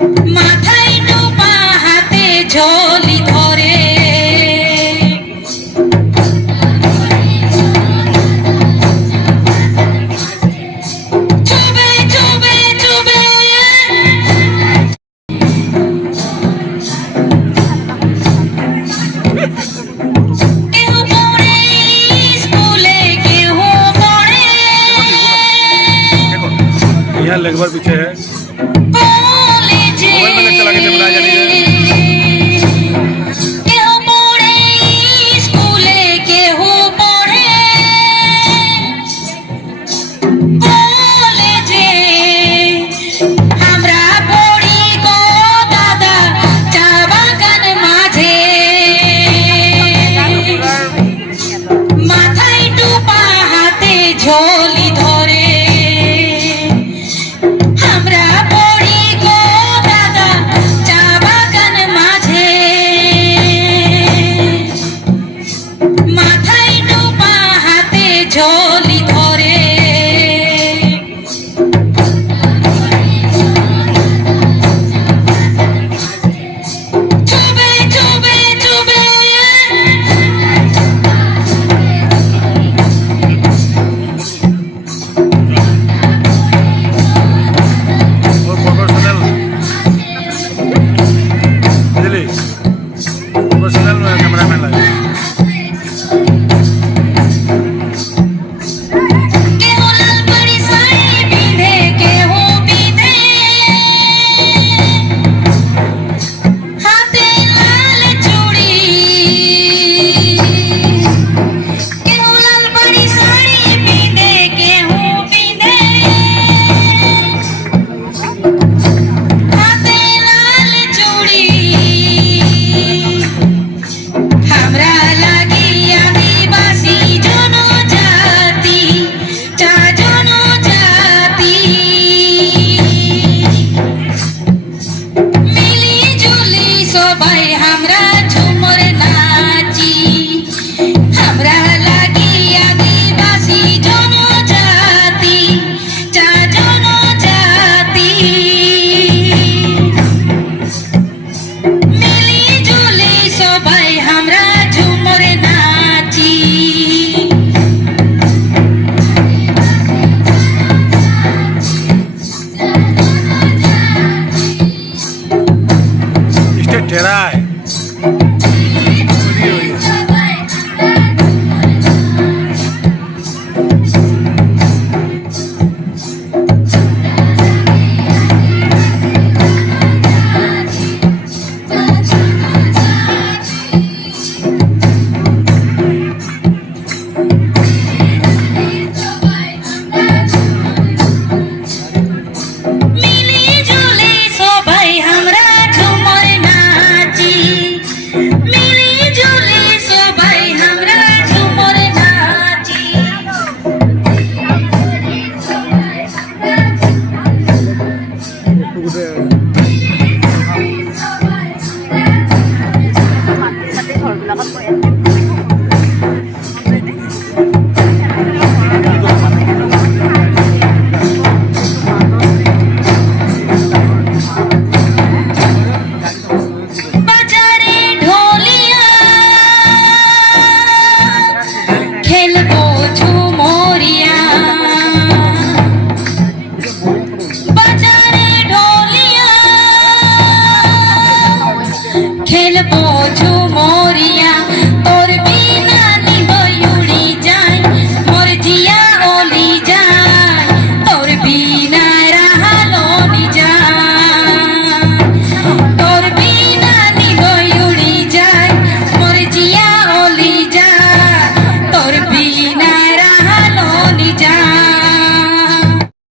মাথায় টোপা হাতে ঝোলি ধরে চুবে চুবে চুবে কেউ পড়ে স্কুলে কেউ পড়ে यहाँ लगभग पीछे है কলেজে मोबाइल में चला के चला जानी है কেউ পড়ে স্কুলে কেউ পড়ে কলেজে আমরা পড়ি গো দাদা চা বাগান মাঝে মাথায় টোপা হাতে ঝোলি ধরে আমরা পড়ি গো দাদা চা বাগান মাঝে মাথায় টোপা হাতে ঝোলি ধরে চুবে চুবে চুবে और प्रोफेशनल बुझली प्रोफेशनल कैमरामैन लगे কেউ লাল পরি শাড়ি পিঁধে কেউ পিঁধে হাতে লাল চুড়ি কেউ লাল পরি শাড়ি পিঁধে কেউ পিঁধে হাতে লাল চুড়ি আমরা লাগি আদিবাসী জনজাতি চা জনজাতি মিলি জুলি সবাই আমরা ঝুমর নাচি আমরা লাগি আদিবাসী জনজাতি চা জনজাতি মিলি জুলি সবাই আমরা ঝুমর নাচি स्टेट ठहरा है মিলি জুলি সবাই আমরা ঝুমর নাচি মিলি জুলি সবাই আমরা ঝুমর নাচি বাজারে ঢোলিয়া খেলবো ঝুমরিয়া বাজারে ঢোলিয়া খেলবো ঝুমরিয়া